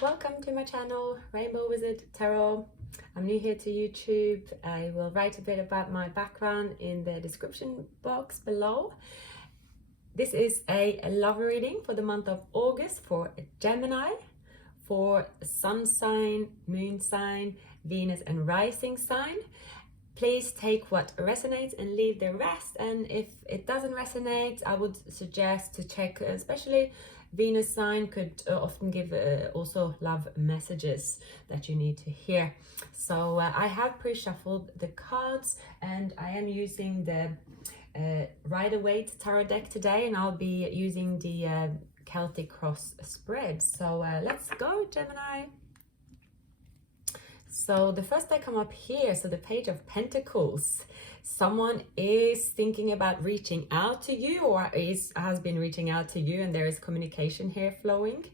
Welcome to my channel, Rainbow Wizard Tarot. I'm new here to YouTube. I will write a bit about my background in the description box below. This is a love reading for the month of August for Gemini, for Sun sign, Moon sign, Venus and Rising sign. Please take what resonates and leave the rest, and if it doesn't resonate, I would suggest to check, especially Venus sign could often give also love messages that you need to hear. So I have pre-shuffled the cards and I am using the Rider-Waite tarot deck today, and I'll be using the Celtic cross spread. So let's go, Gemini. So the first deck come up here, so the Page of Pentacles. Someone is thinking about reaching out to you, or has been reaching out to you, and there is communication here flowing.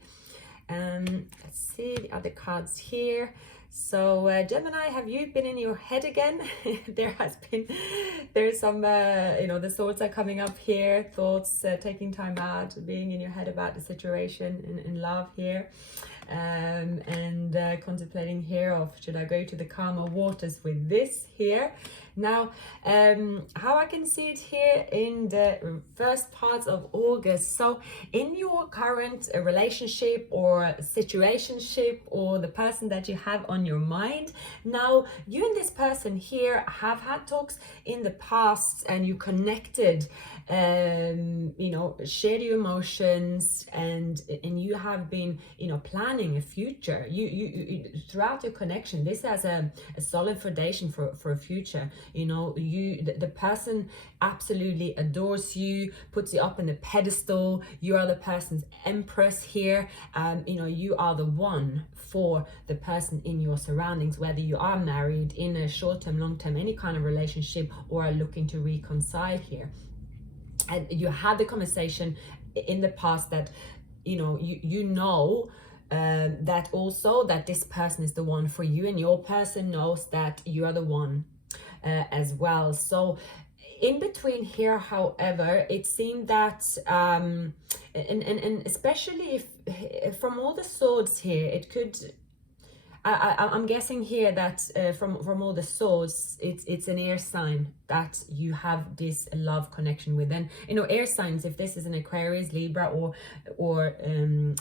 Let's see the other cards here. So Gemini, have you been in your head again? There's some the thoughts are coming up here, thoughts taking time out, being in your head about the situation in love here. And contemplating here of should I go to the calmer waters with this here. Now how I can see it here in the first parts of August, so in your current relationship or situationship, or the person that you have on your mind now, you and this person here have had talks in the past and you connected, shared your emotions, and you have been planning a future. You throughout your connection, this has a solid foundation for a future. The person absolutely adores you, puts you up in a pedestal. You are the person's empress here. You are the one for the person in your surroundings, whether you are married, in a short-term, long-term, any kind of relationship, or are looking to reconcile here. And you had the conversation in the past that that also that this person is the one for you, and your person knows that you are the one as well. So in between here, however, it seemed that and especially if from all the swords here, it could I'm guessing here that from all the swords, it's an air sign that you have this love connection with. And air signs, if this is an Aquarius, Libra, or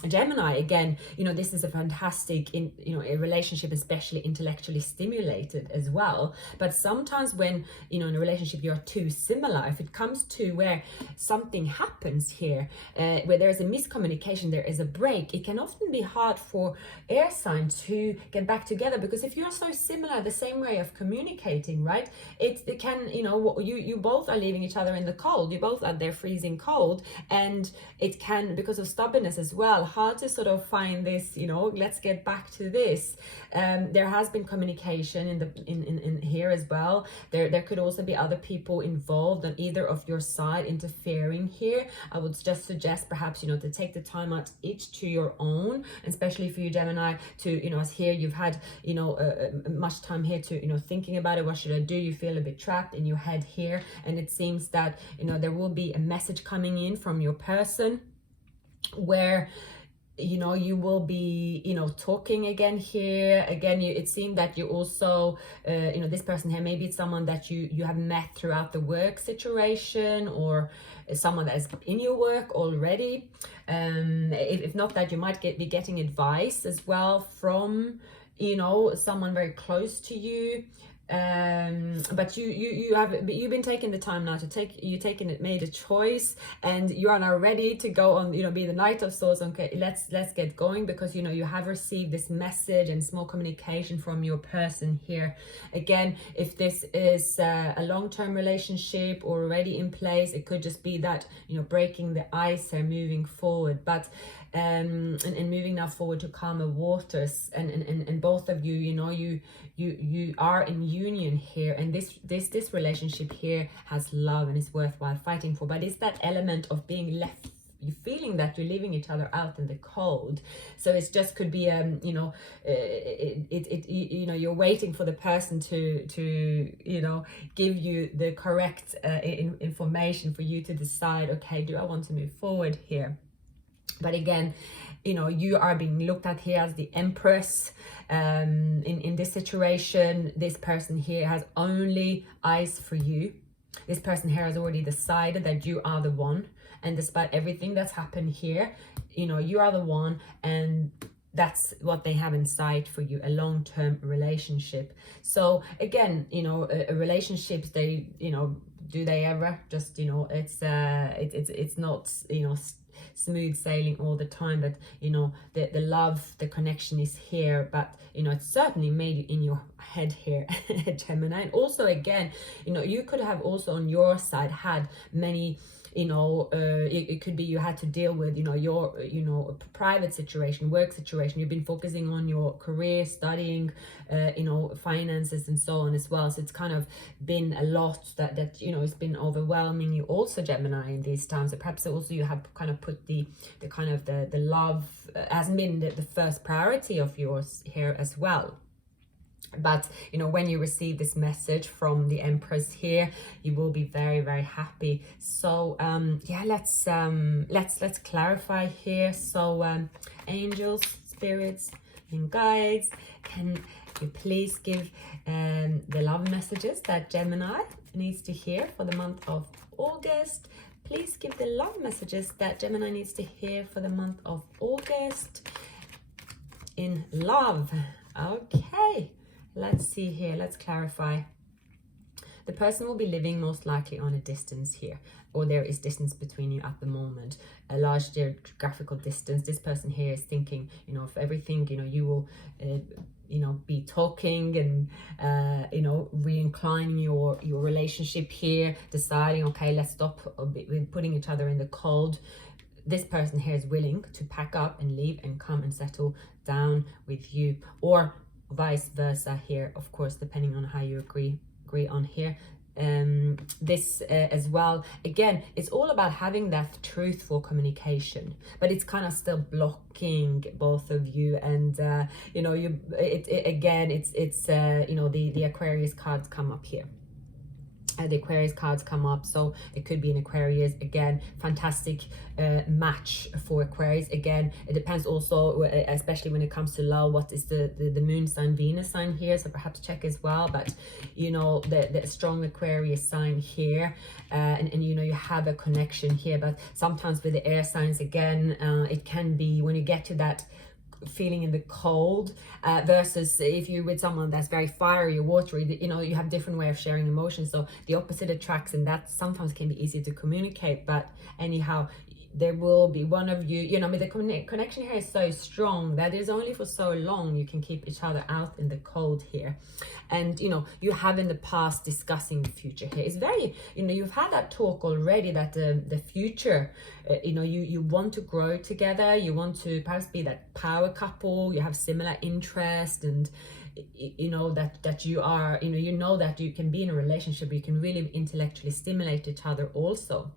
Gemini, again, this is a fantastic a relationship, especially intellectually stimulated as well. But sometimes when in a relationship you're too similar, if it comes to where something happens here, where there is a miscommunication, there is a break, it can often be hard for air signs to get back together, because if you're so similar, the same way of communicating, right, it can you both are leaving each other in the cold. You both are there freezing cold, and it can, because of stubbornness as well, hard to sort of find this let's get back to this. There has been communication in here as well. There could also be other people involved on either of your side interfering here. I would just suggest perhaps to take the time out each to your own, especially for you Gemini, to as here you've had much time here to thinking about it. What should I do? You feel a bit trapped in your head here, and it seems that there will be a message coming in from your person where you will be talking again here. Again, it seemed that you also this person here, maybe it's someone that you have met throughout the work situation, or someone that is in your work already. If not that, you might be getting advice as well from someone very close to you. But you've been taking the time now to made a choice, and you are now ready to go on, be the Knight of Swords. Okay, let's get going, because you have received this message and small communication from your person here. Again, if this is a long-term relationship already in place, it could just be that breaking the ice and moving forward, but and moving now forward to calmer waters, and both of you you are in union here, and this relationship here has love and is worthwhile fighting for. But it's that element of being left, you feeling that you're leaving each other out in the cold. So it just could be you're waiting for the person to give you the correct information for you to decide, okay, do I want to move forward here? But again, you are being looked at here as the Empress. In this situation, this person here has only eyes for you. This person here has already decided that you are the one, and despite everything that's happened here, you are the one, and that's what they have in sight for you, a long-term relationship. So again, relationships, they, do they ever just, it's not, smooth sailing all the time, but the love, the connection is here, but it's certainly made in your head here, Gemini. And also again, you could have also on your side had many, it could be you had to deal with your private situation, work situation. You've been focusing on your career, studying, finances and so on as well. So it's kind of been a lot that it's been overwhelming you also, Gemini, in these times. So perhaps also you have kind of put the kind of the love hasn't been the first priority of yours here as well. But when you receive this message from the Empress here, you will be very, very happy. So yeah, let's clarify here. So angels, spirits and guides, can you please give the love messages that Gemini needs to hear for the month of August? Please give the love messages that Gemini needs to hear for the month of August in love. Okay, let's see here. Let's clarify. The person will be living most likely on a distance here, or there is distance between you at the moment, a large geographical distance. This person here is thinking, of everything, you will, be talking and, re-inclining your relationship here, deciding, okay, let's stop with putting each other in the cold. This person here is willing to pack up and leave and come and settle down with you, or vice versa here, of course, depending on how you agree on here. This as well, again, it's all about having that truthful communication, but it's kind of still blocking both of you. And the Aquarius cards come up here. The Aquarius cards come up, so it could be an Aquarius. Again, fantastic match for Aquarius. Again, it depends also, especially when it comes to love, what is the moon sign, Venus sign here, so perhaps check as well. But the strong Aquarius sign here, and you have a connection here. But sometimes with the air signs, again, it can be when you get to that feeling in the cold, versus if you're with someone that's very fiery or watery, you have different way of sharing emotions, so the opposite attracts, and that sometimes can be easy to communicate. But anyhow, there will be one of you, the connection here is so strong that is only for so long you can keep each other out in the cold here. And you have in the past discussing the future here. It's very, you've had that talk already, that the future, you want to grow together, you want to perhaps be that power couple, you have similar interest, and that you are, that you can be in a relationship, you can really intellectually stimulate each other also.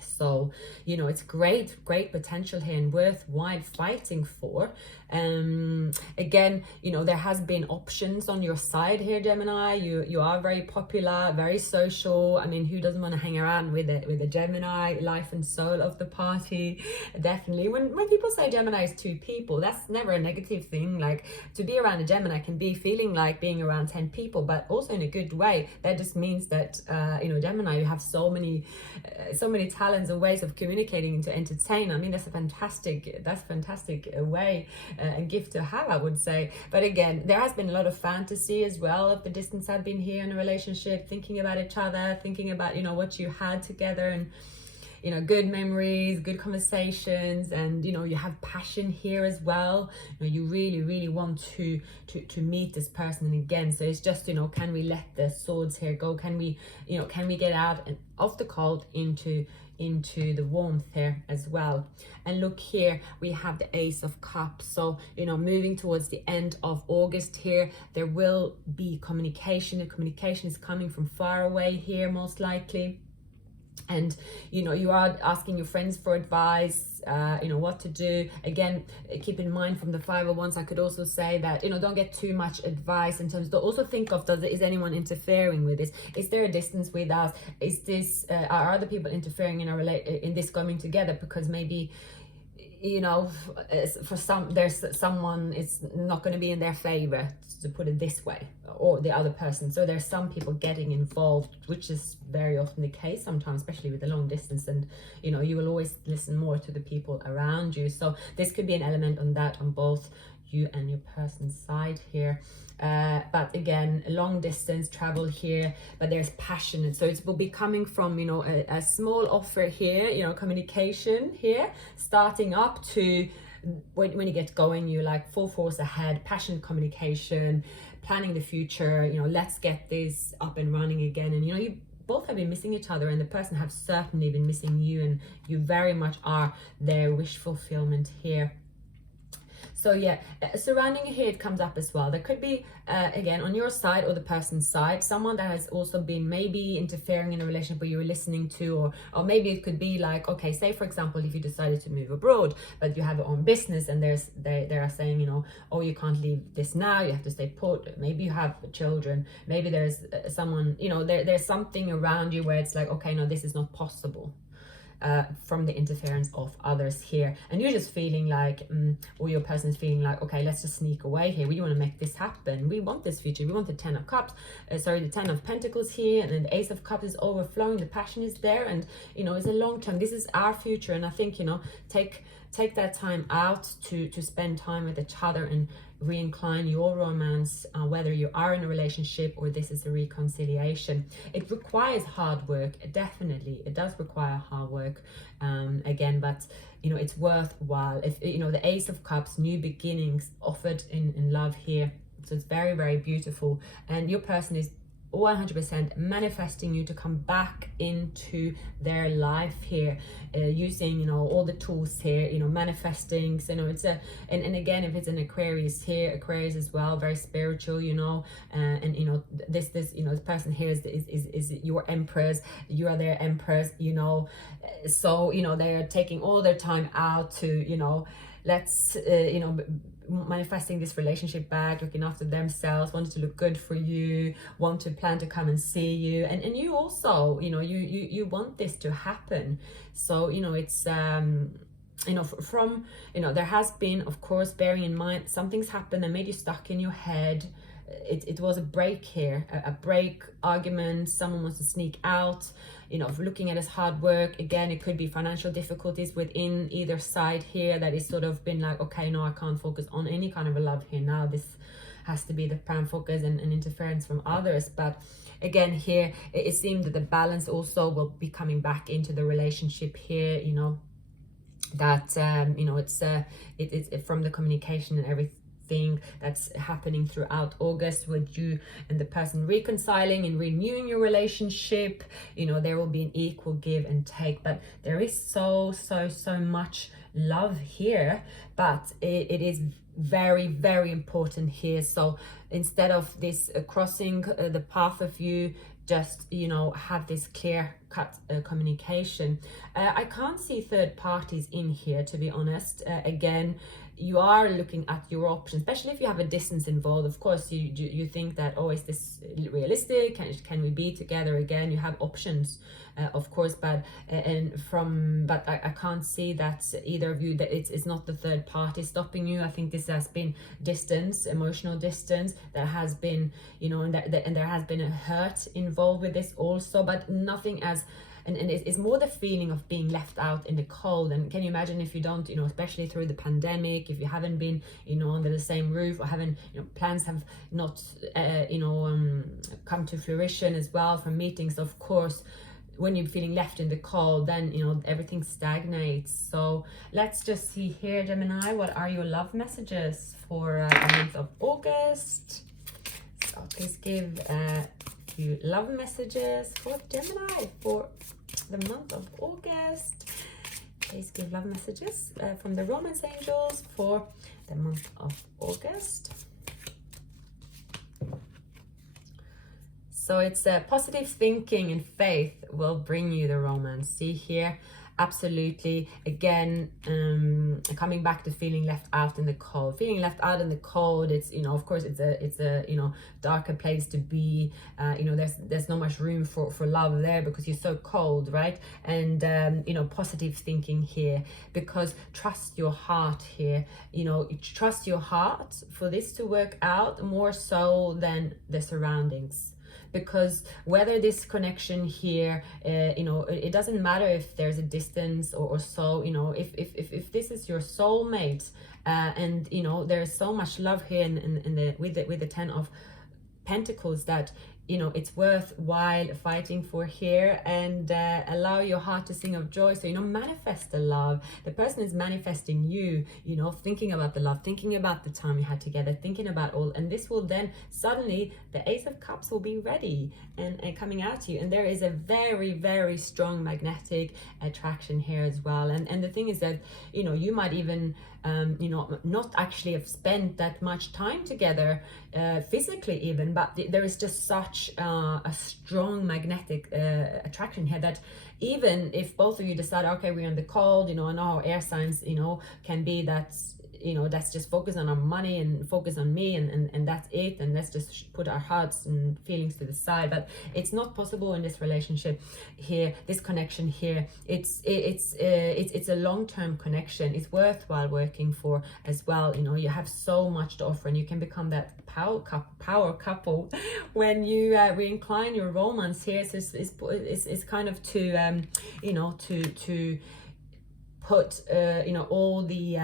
So it's great potential here and worthwhile fighting for. Again, there has been options on your side here, Gemini. You are very popular, very social. I mean, who doesn't want to hang around with a Gemini, life and soul of the party? Definitely. When people say Gemini is two people, that's never a negative thing. Like, to be around a Gemini can be feeling like being around 10 people, but also in a good way. That just means that Gemini, you have so many talents and ways of communicating and to entertain. I mean, that's a fantastic way and gift to have, I would say. But again, there has been a lot of fantasy as well of the distance have been here in a relationship, thinking about each other, thinking about what you had together, and good memories, good conversations, and you have passion here as well. You really want to meet this person again. So it's just can we let the swords here go? Can we get out and off the cold into the warmth here as well? And look here, we have the Ace of Cups. So moving towards the end of August here, there will be communication. The communication is coming from far away here, most likely. And you are asking your friends for advice, what to do. Again, keep in mind from the 5 of Wands, I could also say that don't get too much advice in terms of, also think of, is anyone interfering with this? Is there a distance with us? Is this are other people interfering in this coming together? Because maybe you know, for some, there's someone, it's not going to be in their favor, to put it this way, or the other person. So there's some people getting involved, which is very often the case sometimes, especially with the long distance, and you know, you will always listen more to the people around you. So this could be an element on that, on both you and your person's side here. But again, long distance travel here, but there's passion, so it will be coming from, you know, a small offer here, you know, communication here, starting up to when you get going, you like full force ahead, passion, communication, planning the future, you know, let's get this up and running again. And you know, you both have been missing each other, and the person have certainly been missing you, and you very much are their wish fulfillment here. So yeah, surrounding here, it comes up as well. There could be, again, on your side or the person's side, someone that has also been maybe interfering in a relationship where you were listening to, or maybe it could be like, okay, say for example, if you decided to move abroad, but you have your own business, and they are saying, you know, oh, you can't leave this now, you have to stay put. Maybe you have children. Maybe there's someone, you know, there's something around you where it's like, okay, no, this is not possible. From the interference of others here, and you're just feeling like, or your person's feeling like, okay, let's just sneak away here. We want to make this happen. We want this future. We want the 10 of cups, the 10 of pentacles here, and then the ace of cups is overflowing. The passion is there, and you know, it's a long term. This is our future, and I think, you know, take that time out to spend time with each other and re-incline your romance, whether you are in a relationship or this is a reconciliation. It requires hard work, definitely. It does require hard work, again, but you know, it's worthwhile. If you know, the ace of cups, new beginnings offered in love here, so it's very, very beautiful, and your person is 100% manifesting you to come back into their life here, using, you know, all the tools here, you know, manifesting. So, you know, it's a, and again, if it's an Aquarius here, Aquarius as well, very spiritual, you know, and you know, this you know, this person here is your empress, you are their empress, you know. So you know, they are taking all their time out to, you know, let's you know, manifesting this relationship back, looking after themselves, wanting to look good for you, want to plan to come and see you, and you also, you know, you want this to happen. So you know, it's you know, from, you know, there has been, of course, bearing in mind something's happened that made you stuck in your head. It was a break here, a break, argument, someone wants to sneak out, you know, looking at his hard work. Again, it could be financial difficulties within either side here that is sort of been like, okay, no, I can't focus on any kind of a love here now. This has to be the prime focus, and interference from others. But again, here, it seemed that the balance also will be coming back into the relationship here, you know, that, you know, it's from the communication and everything that's happening throughout August, with you and the person reconciling and renewing your relationship. You know, there will be an equal give and take, but there is so much love here, but it is very, very important here. So instead of this crossing the path of you, just, you know, have this clear cut communication. I can't see third parties in here, to be honest. Again, you are looking at your options, especially if you have a distance involved. Of course, you think that, oh, is this realistic? Can we be together again? You have options, of course, but I can't see that either of you, that it's not the third party stopping you. I think this has been distance, emotional distance that has been, you know, and there has been a hurt involved with this also, but nothing as. And it's more the feeling of being left out in the cold. And can you imagine if you don't, you know, especially through the pandemic, if you haven't been, you know, under the same roof, or haven't, you know, plans have not, you know, come to fruition as well from meetings. Of course, when you're feeling left in the cold, then, you know, everything stagnates. So let's just see here, Gemini, what are your love messages for the month of August? So please give few love messages for Gemini for the month of August. Please give love messages from the romance angels for the month of August. So it's positive thinking and faith will bring you the romance. See here, absolutely, again, coming back to feeling left out in the cold. Feeling left out in the cold, it's, you know, of course it's a you know, darker place to be. You know, there's not much room for love there because you're so cold, right? And you know, positive thinking here, because trust your heart here. You know, trust your heart for this to work out more so than the surroundings. Because whether this connection here, you know, it doesn't matter if there's a distance or so, you know, if this is your soulmate, and you know, there's so much love here in the with the Ten of Pentacles, that, you know, it's worthwhile fighting for here, and allow your heart to sing of joy. So, you know, manifest the love. The person is manifesting you, you know, thinking about the love, thinking about the time you had together, thinking about all, and this will then suddenly, the Ace of Cups will be ready and coming out to you. And there is a very, very strong magnetic attraction here as well. And the thing is that, you know, you might even, you know, not actually have spent that much time together, physically even, but there is just such a strong magnetic attraction here, that even if both of you decide, okay, we're in the cold, you know, and our air signs, you know, can be that, you know, let's just focus on our money and focus on me, and that's it, and let's just put our hearts and feelings to the side. But it's not possible in this relationship here, this connection here. It's a long-term connection. It's worthwhile working for as well. You know, you have so much to offer, and you can become that power couple when you reincline your romance here. So it's kind of to you know, to put you know, all the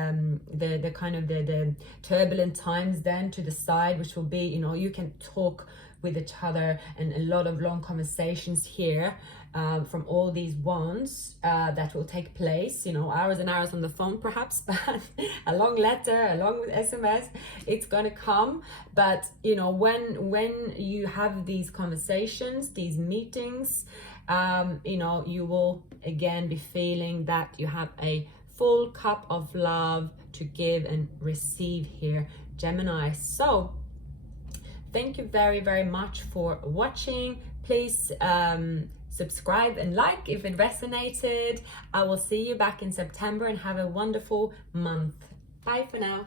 kind of the turbulent times then to the side, which will be, you know, you can talk with each other, and a lot of long conversations here from all these wands that will take place, you know, hours and hours on the phone perhaps, but a long letter, a long SMS, it's gonna come. But you know, when you have these conversations, these meetings, you know, you will again be feeling that you have a full cup of love to give and receive here, Gemini. So thank you very, very much for watching. Please subscribe and like if it resonated. I will see you back in September, and have a wonderful month. Bye for now.